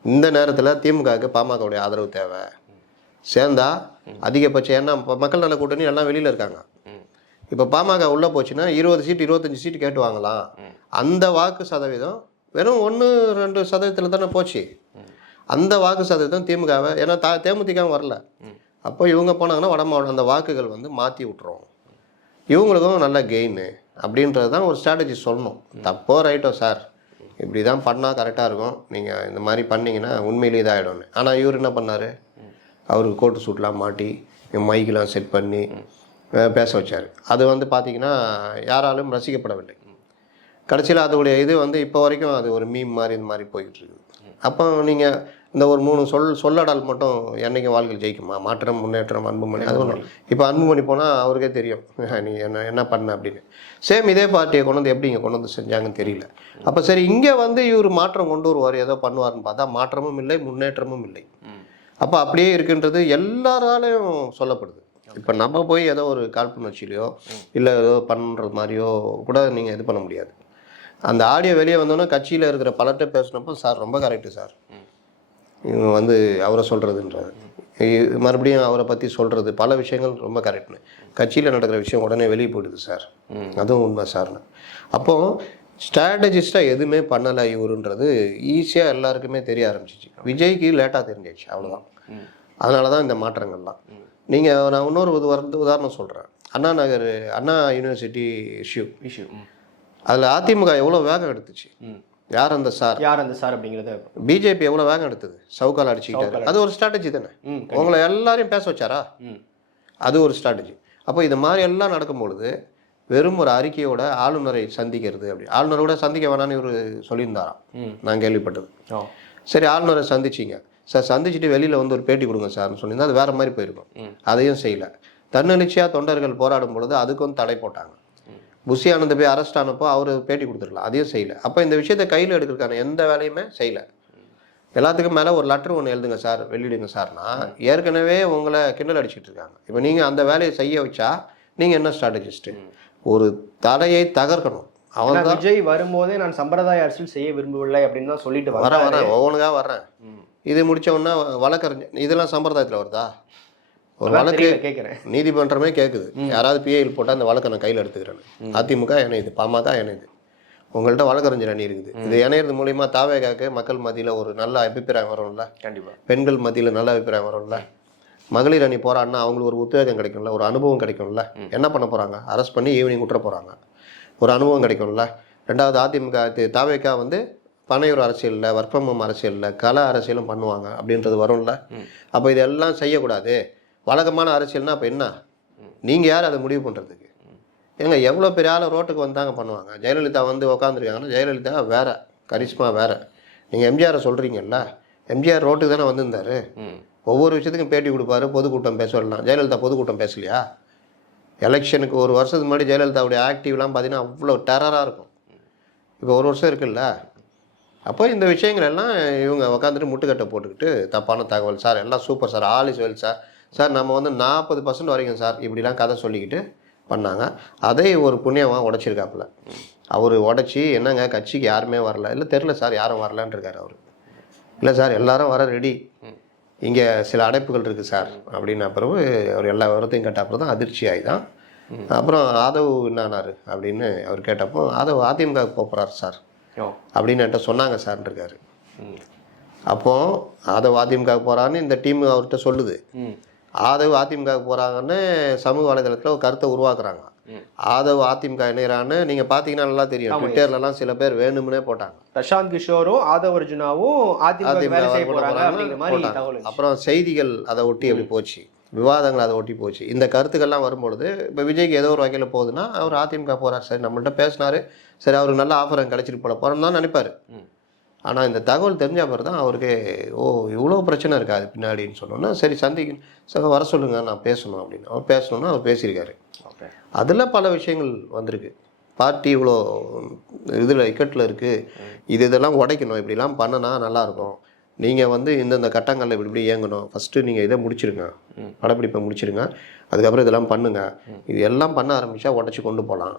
இந்த நேரத்தில் திமுகவுக்கு பாமகவுடைய ஆதரவு தேவை. சேர்ந்தா அதிகபட்சம் ஏன்னா மக்கள் நல கூட்டணி எல்லாம் வெளியில் இருக்காங்க. இப்போ பாமக உள்ளே போச்சுன்னா இருபது சீட் இருபத்தஞ்சி சீட்டு கேட்டு வாங்கலாம். அந்த வாக்கு சதவீதம் வெறும் ஒன்று ரெண்டு சதவீதத்தில் தானே போச்சு. அந்த வாக்கு சதவீதம் திமுகவை ஏன்னா தா தேமுதிகவும் வரல. அப்போ இவங்க போனாங்கன்னா வட மாவட்டம் அந்த வாக்குகள் வந்து மாற்றி விட்ருவோம் இவங்களுக்கும் நல்ல கெயின் அப்படின்றது தான் ஒரு ஸ்ட்ராட்டஜி சொல்லணும். தப்போ ரைட்டோ சார் இப்படி தான் பண்ணால் கரெக்டாக இருக்கும். நீங்கள் இந்த மாதிரி பண்ணிங்கன்னா உண்மையிலேயே இதாகிடும்னு ஆனால் இவர் என்ன பண்ணார்? அவருக்கு கோட்டு சூட்லாம் மாட்டி மைக்கெலாம் செட் பண்ணி பேச வச்சார். அது வந்து பார்த்திங்கன்னா யாராலும் ரசிக்கப்படவில்லை. கடைசியில் அதோடைய இது வந்து இப்போ வரைக்கும் அது ஒரு மீம் மாதிரி இந்த மாதிரி போய்கிட்டு அப்போ நீங்கள் இந்த ஒரு மூணு சொல் சொல்லடால் மட்டும் என்னைக்கு வாழ்க்கையில் ஜெயிக்குமா? மாற்றம் முன்னேற்றம் அன்புமணி அது ஒன்றும் இப்போ அன்புமணி போனால் அவருக்கே தெரியும். நீ என்ன என்ன பண்ண? அப்படின்னு. சேம் இதே பார்ட்டியை கொண்டு வந்து எப்படி இங்கே கொண்டு வந்து செஞ்சாங்கன்னு தெரியல. அப்போ சரி இங்கே வந்து இவர் மாற்றம் கொண்டு வருவார் ஏதோ பண்ணுவார்னு பார்த்தா மாற்றமும் இல்லை முன்னேற்றமும் இல்லை. அப்போ அப்படியே இருக்குன்றது எல்லாராலையும் சொல்லப்படுது. இப்போ நம்ம போய் ஏதோ ஒரு காழ்ப்புணர்ச்சியிலையோ இல்லை ஏதோ பண்ணுறது மாதிரியோ கூட நீங்கள் இது பண்ண முடியாது. அந்த ஆடியோ வெளியே வந்தோன்னே கட்சியில் இருக்கிற பலர்கிட்ட பேசினப்போ சார் ரொம்ப கரெக்டு சார். இவங்க வந்து அவரை சொல்கிறதுன்றது மறுபடியும் அவரை பற்றி சொல்கிறது பல விஷயங்கள் ரொம்ப கரெக்ட்னு கட்சியில் நடக்கிற விஷயம் உடனே வெளியே போயிடுது சார். அதுவும் உண்மை சார்னு. அப்போது ஸ்ட்ராட்டஜிஸ்டாக எதுவுமே பண்ணலை இவருன்றது ஈஸியாக எல்லாருக்குமே தெரிய ஆரம்பிச்சிச்சு. விஜய்க்கு லேட்டாக தெரிஞ்சிச்சு அவ்வளோதான் அதனால தான் இந்த மாற்றங்கள்லாம். நீங்கள் நான் இன்னொரு உத- உத- உதாரணம் சொல்கிறேன் Anna Nagar Anna university issue issue அதில் அதிமுக எவ்வளோ வேகம் எடுத்துச்சு. யார் அந்த சார்? யார் அந்த சார் அப்படிங்கிறத பிஜேபி எவ்வளோ வேகம் எடுத்தது? சவுக்கால் அடிச்சுக்கிட்டாரு. அது ஒரு ஸ்ட்ராட்டஜி தானே? உங்களை எல்லாரையும் பேச வச்சாரா? அது ஒரு ஸ்ட்ராட்டஜி அப்போ இது மாதிரி எல்லாம் நடக்கும்பொழுது வெறும் ஒரு அறிக்கையோட ஆளுநரை சந்திக்கிறது அப்படி. ஆளுநரோட சந்திக்க வேணாம்னு இவர் சொல்லியிருந்தாராம். நான் கேள்விப்பட்டது. சரி ஆளுநரை சந்திச்சிங்க. சார் சந்திச்சுட்டு வெளியில் வந்து ஒரு பேட்டி கொடுங்க சார்னு சொல்லியிருந்தா அது வேறு மாதிரி போயிருக்கும். அதையும் செய்யல. தன்னெழுச்சியாக தொண்டர்கள் போராடும் பொழுது அதுக்கும் தடை போட்டாங்க. புஷி ஆனந்த் போய் அரெஸ்ட் ஆனப்போ அவர் பேட்டி கொடுத்துருக்கலாம். அதையும் செய்யல. அப்போ இந்த விஷயத்தை கையில் எடுக்கிறதுக்கான எந்த வேலையுமே செய்யல. எல்லாத்துக்கும் மேலே ஒரு லெட்டர் ஒன்று எழுதுங்க சார் வெளியிடுங்க சார்னா ஏற்கனவே உங்களை கிண்டல் அடிச்சிட்டு இருக்காங்க. இப்போ நீங்கள் அந்த வேலையை செய்ய வச்சா நீங்கள் என்ன ஸ்ட்ராட்டஜிஸ்ட்டு ஒரு தடையை தகர்க்கணும். அவன் விஜய் வரும்போதே நான் சம்பிரதாய அரசியல் செய்ய விரும்பவில்லை அப்படின்னு தான் சொல்லிட்டு வரேன் வரேன். ஒவ்வொன்றுக்காக வர்றேன். இது முடிச்ச உடனே வழக்கறிஞர் இதெல்லாம் சம்பிரதாயத்தில் வருதா? ஒரு வழக்கு கேட்கிறேன் நீதிமன்றமே கேட்குது யாராவது பிஏயில் போட்டால் அந்த வழக்கை நான் கையில் எடுத்துக்கிறேன். அதிமுக இணையுது பாமக இணையுது. உங்கள்கிட்ட வழக்கறிஞர் அணி இருக்குது. இது இணையறது மூலியமா தாவேகாக்கு மக்கள் மத்தியில் ஒரு நல்ல அபிப்பிராயம் வரும்ல? கண்டிப்பா. பெண்கள் மத்தியில் நல்ல அபிப்பிராயம் வரும்ல? மகளிர் அணி போறான்னா அவங்களுக்கு ஒரு உத்வேகம் கிடைக்கும்ல? ஒரு அனுபவம் கிடைக்கும்ல? என்ன பண்ண போகிறாங்க அரெஸ்ட் பண்ணி ஈவினிங் விட்டுற போகிறாங்க ஒரு அனுபவம் கிடைக்கும்ல? ரெண்டாவது அதிமுக தி- தாவேகா வந்து பனையூர் அரசியலில் ஒர்க் ஃப்ரம் ஹோம் அரசியலில் கல அரசியலும் பண்ணுவாங்க அப்படின்றது வரும்ல? அப்போ இதெல்லாம் செய்யக்கூடாது. வழக்கமான அரசியல்னா அப்போ என்ன? நீங்கள் யார் அதை முடிவு பண்ணுறதுக்கு ஏங்க எவ்வளோ பெரிய ஆள் ரோட்டுக்கு வந்தாங்க பண்ணுவாங்க? ஜெயலலிதா வந்து உக்காந்துருக்காங்கன்னா ஜெயலலிதா வேற கரிஷ்மா வேற. நீங்கள் எம்ஜிஆரை சொல்கிறீங்கல்ல எம்ஜிஆர் ரோட்டுக்கு தானே வந்திருந்தாரு. ஒவ்வொரு விஷயத்துக்கும் பேட்டி கொடுப்பாரு பொதுக்கூட்டம் பேசலாம் ஜெயலலிதா பொதுக்கூட்டம் பேசலையா? எலெக்ஷனுக்கு ஒரு வருஷத்துக்கு முன்னாடி ஜெயலலிதாவுடைய ஆக்டிவ்லாம் பார்த்தீங்கன்னா அவ்வளோ டெரராக இருக்கும். இப்போ ஒரு வருஷம் இருக்குல்ல? அப்போ இந்த விஷயங்கள் எல்லாம் இவங்க உட்காந்துட்டு முட்டுக்கட்டை போட்டுக்கிட்டு தப்பான தகவல். சார் எல்லாம் super sir. All is well sir sir நம்ம வந்து நாற்பது பர்சன்ட் வரைக்கும் சார் இப்படிலாம் கதை சொல்லிக்கிட்டு பண்ணாங்க. அதை ஒரு புண்ணியமாக உடைச்சிருக்காப்புல. அவர் உடைச்சி என்னங்க கட்சிக்கு யாருமே வரல. இல்லை தெரில சார் யாரும் வரலன்னு இருக்காரு அவர். இல்லை சார் எல்லாரும் வர ரெடி இங்கே சில அடைப்புகள் இருக்குது சார். அப்படின்ன பிறகு அவர் எல்லா விவரத்தையும் கேட்ட அப்புறம் தான் அதிர்ச்சி ஆகி தான் அப்புறம் ஆதவ் என்னானாரு அப்படின்னு அவர் கேட்டப்போ ஆதவ் அதிமுக போகிறார் சார். அப்படின்னு என்கிட்ட சொன்னாங்க சார்ன்னு இருக்காரு. ம். அப்போ ஆதவ் அதிமுக போகிறான்னு இந்த டீம் அவர்கிட்ட சொல்லுது. ஆதவ் அதிமுக போகிறாங்கன்னு சமூக வலைதளத்தில் ஒரு கருத்தை உருவாக்குறாங்க. ஆதவ் அதிமுக இணையறான்னு நீங்கள் பார்த்தீங்கன்னா நல்லா தெரியும். ட்விட்டர்லலாம் சில பேர் வேணும்னே போட்டாங்க. பிரசாந்த் கிஷோரும் ஆதவ் அர்ஜுனாவும் அதிமுக. அப்புறம் செய்திகள் அதை ஒட்டி அப்படி போச்சு? விவாதங்கள் அதை ஒட்டி போச்சு. இந்த கருத்துக்கள்லாம் வரும்பொழுது இப்போ விஜய்க்கு ஏதோ ஒரு வகையில் போகுதுன்னா அவர் அதிமுக போறார். சரி நம்மள்ட்ட பேசினாரு. சரி அவருக்கு நல்ல ஆஃபர் கிடைச்சிட்டு போல போகிறோம் தான் நினைப்பாரு. ஆனால் இந்த தகவல் தெரிஞ்ச பிறகு தான் அவருக்கு ஓ இவ்வளோ பிரச்சனை இருக்கா அது பின்னாடின்னு சொன்னோன்னா சரி சந்திக்க சார் வர சொல்லுங்க நான் பேசணும் அப்படின்னு. அவர் பேசணும்னா அவர் பேசியிருக்காரு. அதில் பல விஷயங்கள் வந்திருக்கு. பார்ட்டி இவ்வளோ இதில் இக்கட்டில் இருக்குது இது இதெல்லாம் உடைக்கணும். இப்படிலாம் பண்ணனா நல்லாயிருக்கும். நீங்கள் வந்து இந்தந்த கட்டங்களில் இப்படி இப்படி இயங்கணும். ஃபஸ்ட்டு நீங்கள் இதை முடிச்சிருங்க. படப்பிடிப்பை முடிச்சிருங்க. அதுக்கப்புறம் இதெல்லாம் பண்ணுங்க. இது எல்லாம் பண்ண ஆரம்பித்தா உடச்சி கொண்டு போகலாம்.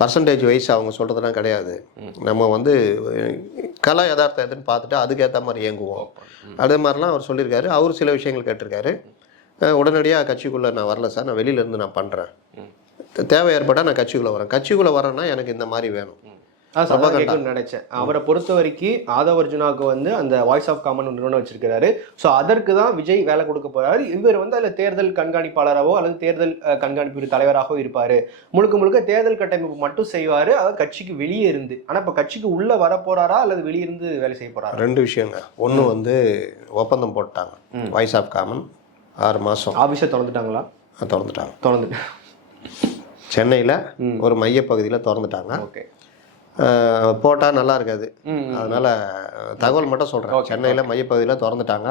பர்சன்டேஜ் வைஸ் அவங்க சொல்கிறதெல்லாம் கிடையாது. நம்ம வந்து கலா யதார்த்தம் எதுன்னு பார்த்துட்டு அதுக்கேற்ற மாதிரி இயங்குவோம். அதே மாதிரிலாம் அவர் சொல்லியிருக்காரு. அவர் சில விஷயங்கள் கேட்டிருக்காரு. உடனடியாக கட்சிக்குள்ளே நான் வரல சார். நான் வெளியில இருந்து நான் பண்ணுறேன். தேவை ஏற்பட்டால் நான் கட்சிக்குள்ளே வரேன். கட்சிக்குள்ளே வரேன்னா எனக்கு இந்த மாதிரி வேணும். சபா கேட்கணும்னு நினைச்சேன். அவரை பொறுத்த வரைக்கும் ஆதவ் அர்ஜுனாவுக்கு வந்து அந்த வாய்ஸ் ஆஃப் காமன் நிறுவனம் வச்சிருக்காரு ஸோ அதற்கு தான் விஜய் வேலை கொடுக்க போறாரு. இவர் வந்து அதில் தேர்தல் கண்காணிப்பாளராகவோ அல்லது தேர்தல் கண்காணிப்பு தலைவராகவோ இருப்பாரு. முழுக்க முழுக்க தேர்தல் கட்டமைப்பு மட்டும் செய்வாரு. அதாவது கட்சிக்கு வெளியே இருந்து. ஆனா இப்ப கட்சிக்கு உள்ள வர போறாரா அல்லது வெளியே இருந்து வேலை செய்ய போறாரா? ரெண்டு விஷயங்க. ஒன்று வந்து ஒப்பந்தம் போட்டாங்க. வாய்ஸ் ஆஃப் காமன் ஆறு மாதம் ஆபீஸை திறந்துட்டாங்களா? திறந்துட்டாங்க. திறந்து சென்னையில் ஒரு மையப்பகுதியில் திறந்துட்டாங்க. ஓகே. போட்டால் நல்லா இருக்காது. அதனால் தகவல் மட்டும் சொல்கிறேன் சென்னையில் மையப்பகுதியில் திறந்துட்டாங்க.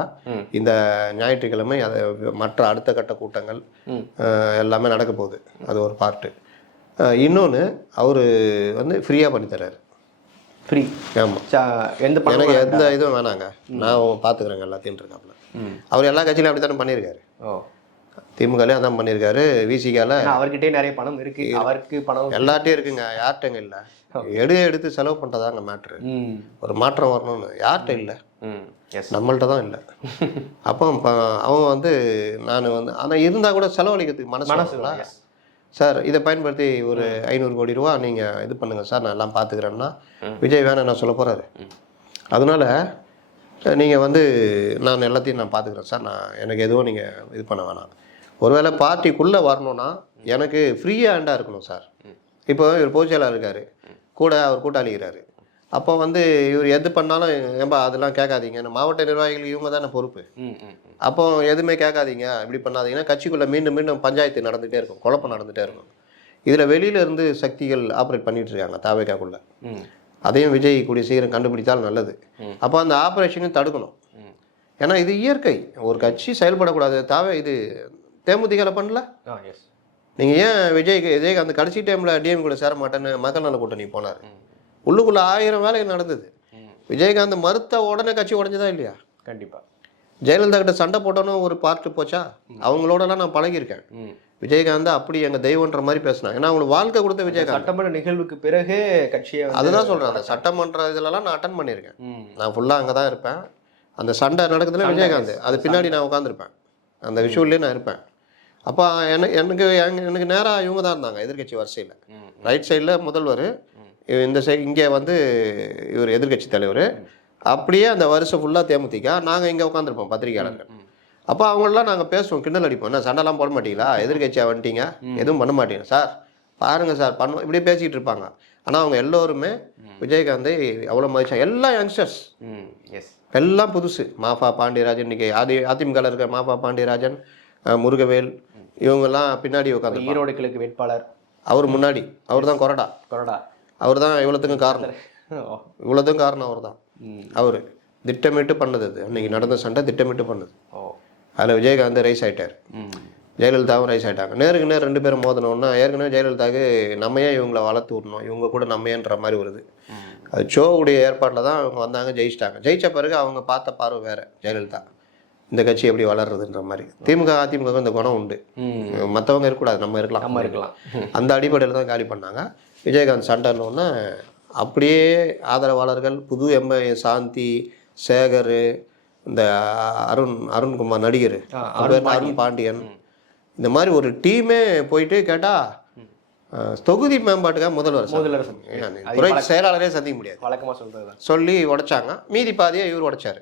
இந்த ஞாயிற்றுக்கிழமை அதை மற்ற அடுத்த கட்ட கூட்டங்கள் எல்லாமே நடக்க போகுது. அது ஒரு பார்ட்டு இன்னொன்று அவர் வந்து ஃப்ரீயாக பண்ணி தர்றாரு. ஃப்ரீ ஆமாம் எந்த எனக்கு. எந்த இதுவும் வேணாங்க. நான் பார்த்துக்கிறேங்க எல்லாத்தையும் இருக்காப்புல. அவர் எல்லா கட்சியிலும் அப்படி தானே பண்ணியிருக்காரு. ஓ. திமுகலையும் அதான் பண்ணியிருக்காரு விசிகால ஏன்னா அவர்கிட்டயே நிறைய பணம் இருக்கு. அவருக்கு பணம் எல்லார்ட்டையும் இருக்குங்க யார்கிட்டங்க இல்லை? எடு எடுத்து செலவு பண்ணுறதாங்க மேட்ரு ஒரு மாற்றம் வரணும்னு யார்கிட்ட இல்லை. நம்மள்ட்ட தான் இல்லை. [LAUGHS] அப்போ அவங்க வந்து நான் வந்து ஆனால் இருந்தால் கூட செலவழிக்கிறதுக்கு மனசு மனசு வரும்ல? yes. சார் இதை பயன்படுத்தி ஒரு ஐநூறு கோடி ரூபா நீங்கள் இது பண்ணுங்க சார் நான் எல்லாம் பார்த்துக்கிறேன்னா. விஜய் வேணாம் நான் சொல்ல போகிறாரு அதனால நீங்கள் வந்து நான் எல்லாத்தையும் நான் பார்த்துக்கிறேன் சார் நான் எனக்கு எதுவும் நீங்கள் இது பண்ண வேணாம். ஒருவேளை பார்ட்டிக்குள்ளே வரணும்னா எனக்கு ஃப்ரீ ஹேண்டாக இருக்கணும் சார் இப்போ இவர் பொதுச்செயலாளர் இருக்காரு. கூட அவர் கூட்டாளிக்கிறாரு அப்போ வந்து இவர் எது பண்ணாலும் ஏன்பா அதெல்லாம் கேட்காதீங்க. மாவட்ட நிர்வாகிகள் இவங்க தானே பொறுப்பு. அப்போ எதுவுமே கேட்காதீங்க. இப்படி பண்ணாதீங்கன்னா கட்சிக்குள்ளே மீண்டும் மீண்டும் பஞ்சாயத்து நடந்துகிட்டே இருக்கும். குழப்பம் நடந்துகிட்டே இருக்கும். இதில் வெளியில இருந்து சக்திகள் ஆப்ரேட் பண்ணிட்டு இருக்காங்க தாவேக்காக்குள்ள. அதையும் விஜய் கூடிய சீக்கிரம் கண்டுபிடித்தால் நல்லது. அப்போ அந்த ஆப்ரேஷனையும் தடுக்கணும். ஏன்னா இது இயற்கை. ஒரு கட்சி செயல்படக்கூடாது. தாவே இது தேமுதிகல பண்ணல? நீங்கள் ஏன் விஜய்க்கு விஜயகாந்த் கடைசி டைமில் டிஎம் கூட சேர மாட்டேன்னு மக்கள் நல கூட்டணி போனார். உள்ளுக்குள்ளே ஆயிரம் வேலைகள் நடந்தது. விஜயகாந்த் மறுத்த உடனே கட்சி உடஞ்சதா இல்லையா? கண்டிப்பா. ஜெயலலிதா கிட்ட சண்டை போட்டோன்னு ஒரு பார்ட்டு போச்சா? அவங்களோடலாம் நான் பழகியிருக்கேன். விஜயகாந்த் அப்படி எங்க தெய்வன்ற மாதிரி பேசினாங்க. ஏன்னா அவங்களுக்கு வாழ்க்கை கொடுத்த விஜயகாந்த். சட்டமன்ற நிகழ்வுக்கு பிறகு கட்சியை அதுதான் சொல்றேன். அந்த சட்டமன்ற இதுலலாம் நான் அட்டன் பண்ணியிருக்கேன். நான் ஃபுல்லாக அங்கே தான் இருப்பேன். அந்த சண்டை நடக்குதுல விஜயகாந்த். அது பின்னாடி நான் உட்காந்துருப்பேன் அந்த விஷுவல்லே நான் இருப்பேன். அப்போ எனக்கு எனக்கு எனக்கு நேராக இவங்க தான் இருந்தாங்க எதிர்க்கட்சி வரிசையில். ரைட் சைடில் முதல்வர் இந்த சைடு இங்கே வந்து இவர் எதிர்க்கட்சி தலைவர். அப்படியே அந்த வருஷம் ஃபுல்லாக தேமுதிக நாங்கள் இங்கே உட்காந்துருப்போம் பத்திரிகையாளர்கள். அப்போ அவங்களெலாம் நாங்கள் பேசுவோம் கிண்டல் அடிப்போம். என்ன சண்டைலாம் போட மாட்டீங்களா? எதிர்கட்சியாக வந்துட்டீங்க? எதுவும் பண்ண மாட்டீங்க. சார் பாருங்க சார் பண்ண இப்படியே பேசிக்கிட்டு இருப்பாங்க. ஆனால் அவங்க எல்லோருமே விஜயகாந்தை அவ்வளோ மதிச்சாங்க எல்லா யங்ஸ்டர்ஸ் எஸ் எல்லாம் புதுசு. மாஃபா பாண்டியராஜன் இன்னைக்கு ஆதி அதிமுக இருக்கிற மாஃபா பாண்டியராஜன் முருகவேல் இவங்கெல்லாம் பின்னாடி உட்காந்து ஈரோடு கிழக்கு வேட்பாளர். அவர் முன்னாடி. அவர் தான் கொறடா. கொறடா. அவர் தான் இவ்வளோத்துக்கும் காரணம். இவ்வளோத்துக்கும் காரணம் அவர் தான். அவர் திட்டமிட்டு பண்ணது அது. அன்னைக்கு நடந்த சண்டை திட்டமிட்டு பண்ணது. அதில் விஜயகாந்த் ரைஸ் ஆயிட்டார். ம். ஜெயலலிதாவும் ரைஸ் ஆயிட்டாங்க. நேருக்கு நேர் ரெண்டு பேரும் மோதனோன்னா ஏற்கனவே ஜெயலலிதாவுக்கு நம்ம ஏன் இவங்கள வளர்த்து விடணும்? இவங்க கூட நம்ம ஏன்ற மாதிரி வருது. அது ஷோவுடைய ஏற்பாட்டில் தான் அவங்க வந்தாங்க ஜெயிச்சிட்டாங்க. ஜெயிச்ச பிறகு அவங்க பார்த்த பார்வை வேற ஜெயலலிதா. இந்த கட்சி எப்படி வளர்றதுன்ற மாதிரி. திமுக அதிமுக இந்த குணம் உண்டு. மற்றவங்க இருக்கக்கூடாது நம்ம இருக்கலாம். நம்ம இருக்கலாம். அந்த அடிப்படையில் தான் காலி பண்ணாங்க. விஜயகாந்த் சண்டைன்னொன்னே அப்படியே ஆதரவாளர்கள் புது எம்ஏ சாந்தி சேகர் இந்த அருண் அருண்குமார் நடிகர் அருண் பாண்டியன். இந்த மாதிரி ஒரு டீமே போயிட்டு கேட்டால் தொகுதி மேம்பாட்டுக்காக முதல்வர். முதல்வர் துறை செயலாளரே சந்திக்க முடியாது. வழக்கமா சொல்றதுதான் சொல்லி உடைச்சாங்க. மீதி பாதியை இவர் உடைச்சாரு.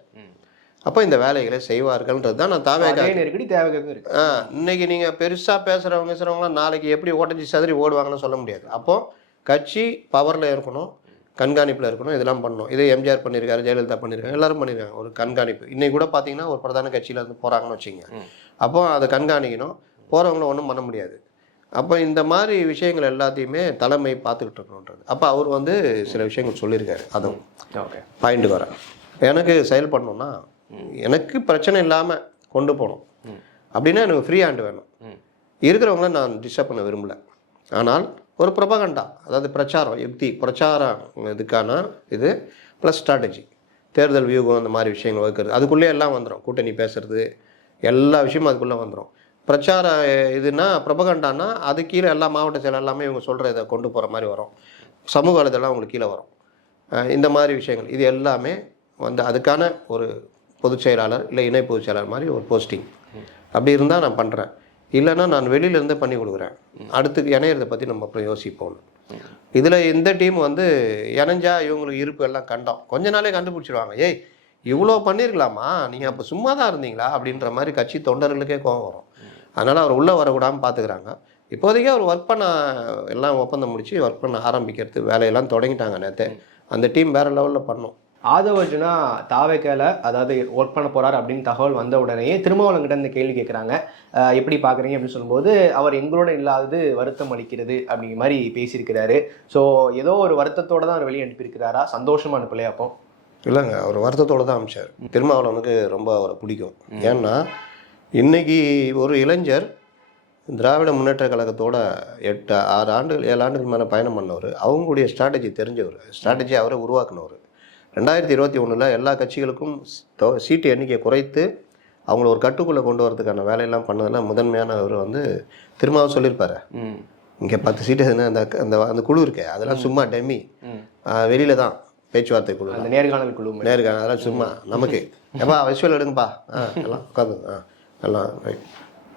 அப்போ இந்த வேலைகளை செய்வார்கள்ன்றது தான் நான் தாவே அதே நெருக்கடி தேவைக்கும் இருக்கு. ஆ, இன்னைக்கு நீங்க பெருசா பேசுறவங்க பேசுறவங்களாம் நாளைக்கு எப்படி ஓட்டஞ்சி சதுரி ஓடுவாங்கன்னு சொல்ல முடியாது. அப்போ கட்சி பவர்ல இருக்கணும் கண்காணிப்புல இருக்கணும் இதெல்லாம் பண்ணணும். இதே எம்ஜிஆர் பண்ணியிருக்காரு ஜெயலலிதா பண்ணியிருக்காங்க எல்லாரும் பண்ணியிருக்காங்க ஒரு கண்காணிப்பு. இன்னைக்கு கூட பார்த்தீங்கன்னா ஒரு பிரதான கட்சியில இருந்து போறாங்கன்னு வச்சுங்க. அப்போ அதை கண்காணிக்கணும். போறவங்கள ஒன்றும் பண்ண முடியாது. அப்போ இந்த மாதிரி விஷயங்கள் எல்லாத்தையுமே தலைமை பார்த்துக்கிட்டு இருக்கணுன்றது. அப்போ அவர் வந்து சில விஷயங்கள் சொல்லியிருக்காரு. அதுவும். ஓகே. பாயிண்ட்டுக்கு வரேன் எனக்கு செயல்படணும்னா எனக்கு பிரச்சனை இல்லாமல் கொண்டு போகணும். அப்படின்னா எனக்கு ஃப்ரீ ஹேண்ட் வேணும். இருக்கிறவங்கள நான் டிஸ்டர்ப் பண்ண விரும்பல. ஆனால் ஒரு பிரபகண்டா அதாவது பிரச்சாரம் யுக்தி பிரச்சாரம் இதுக்கான இது ப்ளஸ் ஸ்ட்ராட்டஜி தேர்தல் வியூகம் அந்த மாதிரி விஷயங்கள் வைக்கிறது அதுக்குள்ளே எல்லாம் வந்துடும் கூட்டணி பேசுறது எல்லா விஷயமும் அதுக்குள்ளே வந்துடும் பிரச்சார இதுனா பிரபகண்டானா அது கீழே எல்லா மாவட்ட செயலர் எல்லாமே இவங்க சொல்கிற இதை கொண்டு போகிற மாதிரி வரும். சமூக வலைதளம் உங்களுக்கு கீழே வரும். இந்த மாதிரி விஷயங்கள் இது எல்லாமே வந்து அதுக்கான ஒரு பொதுச் செயலாளர் இல்லை இணை பொதுச் செயலாளர் மாதிரி ஒரு போஸ்டிங் அப்படி இருந்தால் நான் பண்ணுறேன் இல்லைன்னா நான் வெளியிலேருந்தே பண்ணி கொடுக்குறேன். அடுத்து இணையிறதை பற்றி நம்ம அப்புறம் யோசிப்போம். இதில் இந்த டீம் வந்து இணைஞ்சா இவங்களுக்கு இருப்பு எல்லாம் கண்டோம். கொஞ்ச நாளே கண்டுபிடிச்சிருவாங்க. ஏய் இவ்வளோ பண்ணியிருக்கலாமா நீங்கள் அப்போ சும்மா தான் இருந்தீங்களா? அப்படின்ற மாதிரி கட்சி தொண்டர்களுக்கே கோபம் வரும். அதனால் அவர் உள்ளே வரக்கூடாமல் பார்த்துக்கிறாங்க இப்போதைக்கு அவர் ஒர்க் பண்ண எல்லாம் ஒப்பந்தம் முடித்து ஒர்க் பண்ண ஆரம்பிக்கிறது வேலையெல்லாம் தொடங்கிட்டாங்க நேற்று அந்த டீம் வேறு லெவலில் பண்ணோம். ஆதவர்ஜுனா தாவேக்கால அதாவது ஒர்க் பண்ண போறார் அப்படின்னு தகவல் வந்த உடனேயே திருமாவளவங்கிட்ட இந்த கேள்வி கேட்குறாங்க எப்படி பார்க்குறீங்க அப்படின்னு சொல்லும்போது அவர் எங்களோட இல்லாதது வருத்தம் அளிக்கிறது அப்படிங்கிற மாதிரி பேசியிருக்கிறாரு. ஸோ ஏதோ ஒரு வருத்தத்தோட தான் அவர் வெளியே அனுப்பியிருக்கிறாரா? சந்தோஷமா அனுப்பலையா அப்போ? இல்லைங்க அவர் வருத்தத்தோடு தான் அமைச்சார் திருமாவளவனுக்கு ரொம்ப அவரை பிடிக்கும். ஏன்னா இன்னைக்கு ஒரு இளைஞர் திராவிட முன்னேற்ற கழகத்தோட எட்டு ஆறு ஆண்டுகள் ஏழு ஆண்டுகள் மேலே பயணம் பண்ணவர். அவங்களுடைய ஸ்ட்ராட்டஜி தெரிஞ்சவர். ஸ்ட்ராட்டஜி அவரை உருவாக்குனவர். ரெண்டாயிரத்தி இருபத்தி ஒன்றில் எல்லா கட்சிகளுக்கும் தொ- சீட்டு எண்ணிக்கையை குறைத்து அவங்கள ஒரு கட்டுக்குள்ளே கொண்டு வரதுக்கான வேலையெல்லாம் பண்ணதில் முதன்மையானவர் வந்து திருமாவும் சொல்லியிருப்பாரு. இங்கே பத்து சீட்டு என்ன அந்த அந்த அந்த குழு இருக்கே அதெல்லாம் சும்மா டெம்மி. வெளியில தான் பேச்சுவார்த்தை குழு. அந்த நேர்காணல் குழு. நேருக்கான அதெல்லாம் சும்மா நமக்கு. ஏப்பா விஷுவல் எடுங்கப்பா. ஆ எல்லாம் உட்காந்து ஆ எல்லாம் ரைட்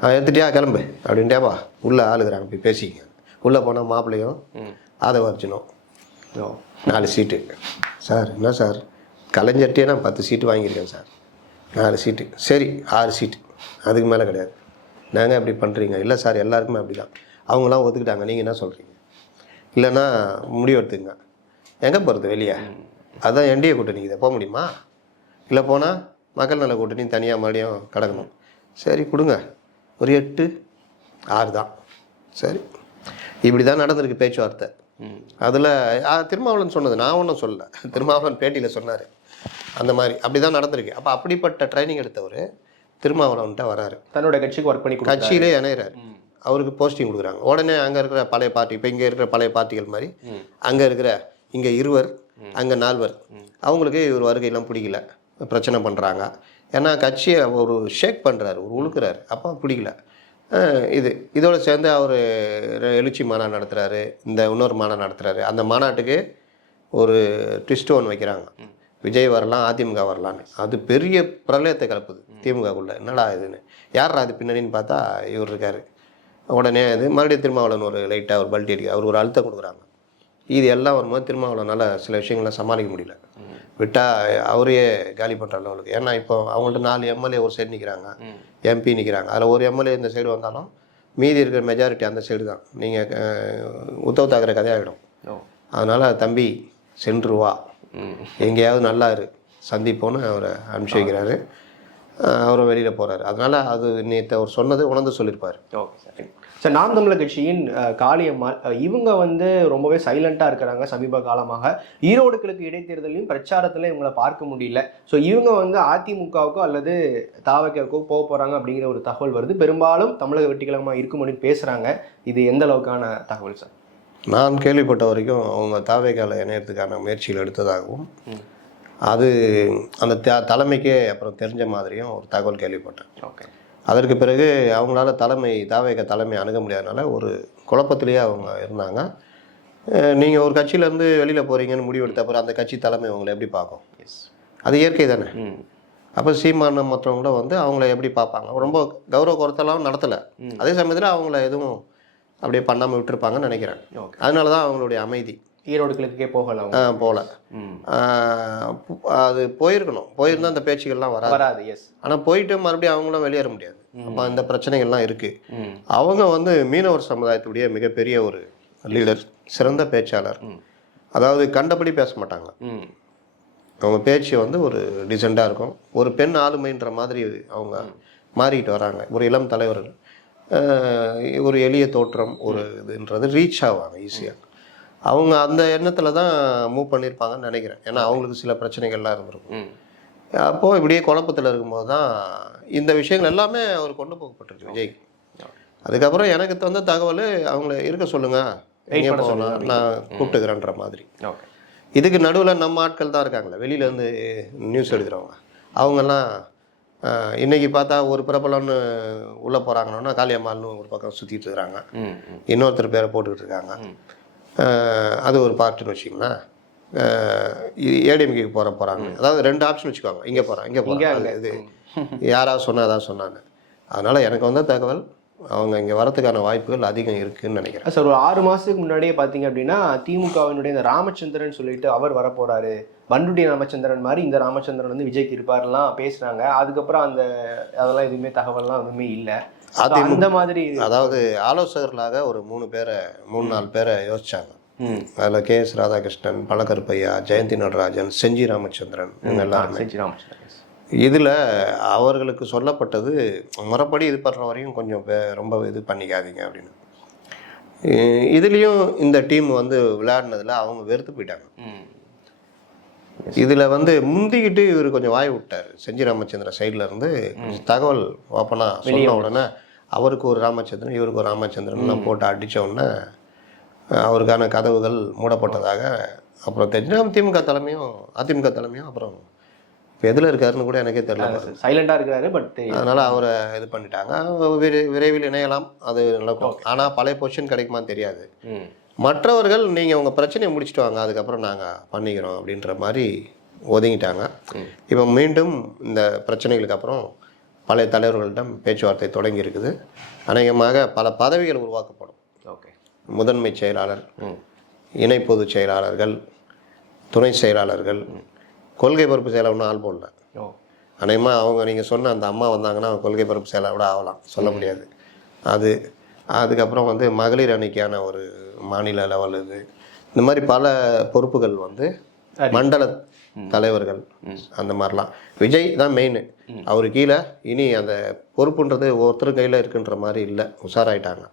ஆ எடுத்துட்டியா கிளம்பு. அப்படின்ட்டேப்பா உள்ளே ஆளுகிறாங்க போய் பேசிக்க உள்ளே போனால் மாப்பிள்ளையும் ஆதவ அர்ஜுனும் நாலு சீட்டு சார் என்ன சார்? கலைஞர்கிட்டே நான் பத்து சீட்டு வாங்கியிருக்கேன் சார். நாலு சீட்டு சரி ஆறு சீட்டு அதுக்கு மேலே கிடையாது. நாங்கள் அப்படி பண்ணுறீங்க இல்லை சார் எல்லாருக்குமே அப்படி தான் அவங்களாம் ஒத்துக்கிட்டாங்க. நீங்கள் என்ன சொல்கிறீங்க இல்லைன்னா முடிவு எடுத்துங்க எங்கே போகிறது வெளியே? அதுதான் என்டிஏ கூட்டணி இதை போக முடியுமா? இல்லை போனால் மக்கள் நல கூட்டணி தனியாக மறுபடியும் கிடக்கணும். சரி கொடுங்க. ஒரு எட்டு ஆறு தான். சரி. இப்படி தான் நடந்திருக்கு பேச்சுவார்த்தை. அதில் திருமாவளவன் சொன்னது நான் ஒன்றும் சொல்லல. திருமாவளவன் பேட்டியில் சொன்னார். அந்த மாதிரி அப்படி தான் நடந்திருக்கு. அப்போ அப்படிப்பட்ட ட்ரைனிங் எடுத்தவர் திருமாவளவன்ட்ட வராரு. தன்னோட கட்சிக்கு ஒர்க் பண்ணி. கட்சியிலே இணையிறாரு. அவருக்கு போஸ்டிங் கொடுக்குறாங்க. உடனே அங்கே இருக்கிற பழைய பார்ட்டி இப்போ இங்கே இருக்கிற பழைய பார்ட்டிகள் மாதிரி அங்கே இருக்கிற இங்கே இருவர் அங்கே நால்வர் அவங்களுக்கு இவர் வருகையெல்லாம் பிடிக்கல. பிரச்சனை பண்ணுறாங்க ஏன்னா கட்சியை ஒரு ஷேக் பண்ணுறாரு ஒரு உழுக்குறாரு. அப்போ பிடிக்கல. இது. இதோட சேர்ந்து அவர் எழுச்சி மாநாடு நடத்துகிறாரு இந்த இன்னொரு மாநாடு நடத்துகிறாரு அந்த மாநாட்டுக்கு ஒரு ட்விஸ்ட் ஒன்று வைக்கிறாங்க. விஜய் வரலாம் அதிமுக வரலான்னு அது பெரிய பிரளயத்தை கலப்புது திமுகக்குள்ள. என்னடா இதுன்னு. யாரா அது பின்னணின்னு பார்த்தா இவர் இருக்காரு. உடனே இது மறுபடியும் திருமாவளவன் ஒரு லைட்டாக ஒரு பல்ட்டி அடிக்க அவர் ஒரு அழுத்தம் கொடுக்குறாங்க. இது எல்லாம் வரும்போது திருமாவளவனால் சில விஷயங்களை சமாளிக்க முடியல. விட்டால் அவரையே காலி பண்ணுற லெவலுக்கு ஏன்னா இப்போ அவங்கள்ட்ட நாலு எம்எல்ஏ ஒரு சைடு நிற்கிறாங்க எம்பி நிற்கிறாங்க அதில் ஒரு எம்எல்ஏ இந்த சைடு வந்தாலும் மீதி இருக்கிற மெஜாரிட்டி அந்த சைடு தான். நீங்கள் உத்தவ் தாக்கரே கதையாகிடும் அதனால் தம்பி சென்று வா. எங்கேயாவது நல்லா இரு. சந்திப்போன்னு அவரை அனுப்பிச்சி வைக்கிறாரு. அவரும் வெளியில் போகிறாரு அதனால் அது நேற்று அவர் சொன்னது உணர்ந்து சொல்லியிருப்பார். Okay sir. சார் நாம் தமிழர் கட்சியின் காளியம்மாள் இவங்க வந்து ரொம்பவே சைலண்டாக இருக்கிறாங்க சமீப காலமாக. ஈரோடு கிழக்கு இடைத்தேர்தலையும் பிரச்சாரத்தில் இவங்களை பார்க்க முடியல. ஸோ இவங்க வந்து அதிமுகவுக்கோ அல்லது தாவக்கோ போக போகிறாங்க அப்படிங்கிற ஒரு தகவல் வருது. பெரும்பாலும் தமிழக வெட்டிக்கிழமாக இருக்கும் அப்படின்னு பேசுகிறாங்க இது எந்த அளவுக்கான தகவல் சார் நான் கேள்விப்பட்ட வரைக்கும் அவங்க தாவேக்கால இணையறதுக்கான முயற்சிகள் எடுத்ததாகவும். அது அந்த த தலைமைக்கே அப்புறம் தெரிஞ்ச மாதிரியும் ஒரு தகவல் கேள்விப்பட்டேன். ஓகே. அதற்கு பிறகு அவங்களால தலைமை தாவேக தலைமை அணுக முடியாதனால ஒரு குழப்பத்திலேயே அவங்க இருந்தாங்க. நீங்கள் ஒரு கட்சியிலேருந்து வெளியில் போகிறீங்கன்னு முடிவெடுத்த அப்புறம் அந்த கட்சி தலைமை உங்களை எப்படி பார்க்கும்? எஸ் அது இயற்கை தானே? அப்போ சீமான மற்றவங்களும் வந்து அவங்கள எப்படி பார்ப்பாங்க? ரொம்ப கௌரவ குறைத்தலாம் நடத்தலை. அதே சமயத்தில் அவங்கள எதுவும் அப்படியே பண்ணாமல் விட்டுருப்பாங்கன்னு நினைக்கிறேன். ஓகே. அதனால தான் அவங்களுடைய அமைதி. ஈரோடு கிழக்குக்கே போகல. அவங்க போல ம் அது போயிருக்கணும். போயிருந்தா அந்த பேச்சுக்கள்லாம் வராது. வராது எஸ் ஆனால் போயிட்டு மறுபடியும் அவங்களும் வெளியேற முடியாது. அப்போ அந்த பிரச்சனைகள்லாம் இருக்குது அவங்க வந்து மீனவர் சமுதாயத்துடைய மிகப்பெரிய ஒரு லீடர் சிறந்த பேச்சாளர். அதாவது கண்டபடி பேச மாட்டாங்க. அவங்க பேச்சு வந்து ஒரு டிசெண்டாக இருக்கும். ஒரு பெண் ஆளுமைன்ற மாதிரி அவங்க மாறிக்கிட்டு வராங்க. ஒரு இளம் தலைவர்கள் அஹ் ஒரு எளிய தோற்றம் ஒரு இதுன்றது ரீச் ஆவாங்க ஈஸியாக அவங்க அந்த எண்ணத்தில் தான் மூவ் பண்ணியிருப்பாங்கன்னு நினைக்கிறேன். ஏன்னா அவங்களுக்கு சில பிரச்சனைகள்லாம் இருந்திருக்கும். அப்போது இப்படியே குழப்பத்தில் இருக்கும்போது தான் இந்த விஷயங்கள் எல்லாமே அவர் கொண்டு போகப்பட்டிருக்கு விஜய் அதுக்கப்புறம் எனக்கு தந்த தகவல் அவங்கள இருக்க சொல்லுங்க. எங்கே போகலாம் நான் கூப்பிட்டுக்கிறேன்ற மாதிரி. இதுக்கு நடுவில் நம்ம ஆட்கள் தான் இருக்காங்களே வெளியிலேருந்து நியூஸ் எடுக்கிறவங்க. அவங்கெல்லாம் ஆஹ், இன்னைக்கு பார்த்தா ஒரு பிரபலம்னு உள்ளே போகிறாங்கன்னா காளியம்மாள்னு ஒரு பக்கம் சுற்றிட்டு இருக்கிறாங்க. இன்னொருத்தர் பேரை போட்டுக்கிட்டு இருக்காங்க. அது ஒரு பார்ட்டுன்னு வச்சிங்களேன் ஏடிஎம்கேக்கு போகிற போகிறாங்க அதாவது ரெண்டு ஆப்ஷன் வச்சுக்கோங்க. இங்கே போகிறேன் இங்கே அங்க. இது யாராவது சொன்னா அதான் சொன்னாங்க. அதனால் எனக்கு வந்த தகவல் அவங்க இங்கே வரதுக்கான வாய்ப்புகள் அதிகம் இருக்குன்னு நினைக்கிறேன். சார் ஒரு ஆறு மாசத்துக்கு முன்னாடியே பாத்தீங்க அப்படின்னா திமுகவினுடைய இந்த ராமச்சந்திரன் சொல்லிட்டு அவர் வரப்போறாரு. பண்டுடி ராமச்சந்திரன் மாதிரி இந்த ராமச்சந்திரன் வந்து விஜய்க்கு இருப்பாருலாம் பேசுறாங்க. அதுக்கப்புறம் அந்த அதெல்லாம் எதுவுமே தகவல்லாம் எதுவுமே இல்ல. அதிமுக அந்த மாதிரி அதாவது ஆலோசகர்களாக ஒரு மூணு பேரை மூணு நாலு பேரை யோசிச்சாங்க. அதில் கே எஸ் ராதாகிருஷ்ணன் பழக்கருப்பையா ஜெயந்தி நடராஜன் செஞ்சி ராமச்சந்திரன் இவங்க எல்லாருமே. செஞ்சி ராமச்சந்திரன் yes. இதில் அவர்களுக்கு சொல்லப்பட்டது முறைப்படி இது பண்ணுற வரையும் கொஞ்சம் ரொம்ப இது பண்ணிக்காதீங்க அப்படின்னு. இதுலேயும் இந்த டீம் வந்து விளையாடினதில் அவங்க வெறுத்து போயிட்டாங்க. இதில் வந்து முந்திக்கிட்டு இவர் கொஞ்சம் வாய் விட்டார். செஞ்சி ராமச்சந்திரன் சைடில் இருந்து தகவல் ஓப்பனாக சொன்ன உடனே அவருக்கு ஒரு ராமச்சந்திரன் இவருக்கு ஒரு ராமச்சந்திரன் போட்டு அடித்த உடனே அவருக்கான கதவுகள் மூடப்பட்டதாக அப்புறம் தெரிஞ்ச திமுக தலைமையும் அதிமுக தலைமையும் அப்புறம் இப்போ எதில் இருக்காருன்னு கூட எனக்கே தெரியல. சைலண்டா இருக்கிறாரு பட் அதனால் அவரை இது பண்ணிட்டாங்க. விரை விரைவில் இணையலாம். அது நடக்கும் ஆனால் பழைய பொசிஷன் கிடைக்குமான்னு தெரியாது. மற்றவர்கள் நீங்கள் உங்கள் பிரச்சனையை முடிச்சுட்டு வாங்க அதுக்கப்புறம் நாங்கள் பண்ணிக்கிறோம் அப்படின்ற மாதிரி ஒதுங்கிட்டாங்க. இப்போ மீண்டும் இந்த பிரச்சனைகளுக்கு அப்புறம் பழைய தலைவர்களிடம் பேச்சுவார்த்தை தொடங்கி இருக்குது. அநேகமாக பல பதவிகள் உருவாக்கப்படும். ஓகே. முதன்மை செயலாளர் இணை பொதுச் செயலாளர்கள் துணை செயலாளர்கள் கொள்கை பொறுப்பு செயலாளர்னு ஆள் போடல. அநேகமாக அவங்க நீங்கள் சொன்ன அந்த அம்மா வந்தாங்கன்னா அவங்க கொள்கை பரப்பு செயலாளர் கூட ஆகலாம் சொல்ல முடியாது. அது அதுக்கப்புறம் வந்து மகளிர் அணிக்கான ஒரு மாநில லெவல் இது. இந்த மாதிரி பல பொறுப்புகள் வந்து மண்டல தலைவர்கள் அந்த மாதிரிலாம். விஜய் தான் மெயின் அவர் கீழே இனி அந்த பொறுப்புன்றது ஒருத்தர் கையில் இருக்குன்ற மாதிரி இல்லை. உஷாராயிட்டாங்க.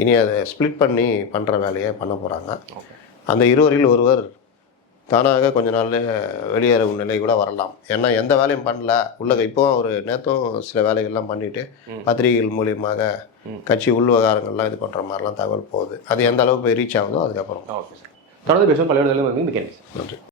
இனி அதை ஸ்ப்ளிட் பண்ணி பண்ணுற வேலையை பண்ண போகிறாங்க அந்த இருவரில் ஒருவர் தானாக கொஞ்ச நாள்ல வெளியேறும் நிலை கூட வரலாம். ஏன்னா எந்த வேலையும் பண்ணல. உள்ள இப்போ அவர் நேற்றும் சில வேலைகள்லாம் பண்ணிட்டு பத்திரிகைகள் மூலியமாக கட்சி உள் விவகாரங்கள்லாம் இது பண்ணுற மாதிரிலாம் தகவல் போகுது. அது எந்த அளவுக்கு போய் ரீச் ஆகுதோ அதுக்கப்புறம். Okay sir. தொடர்ந்து பேசுவோம். பல்வேறு வந்து இந்த கேள்வி நன்றி.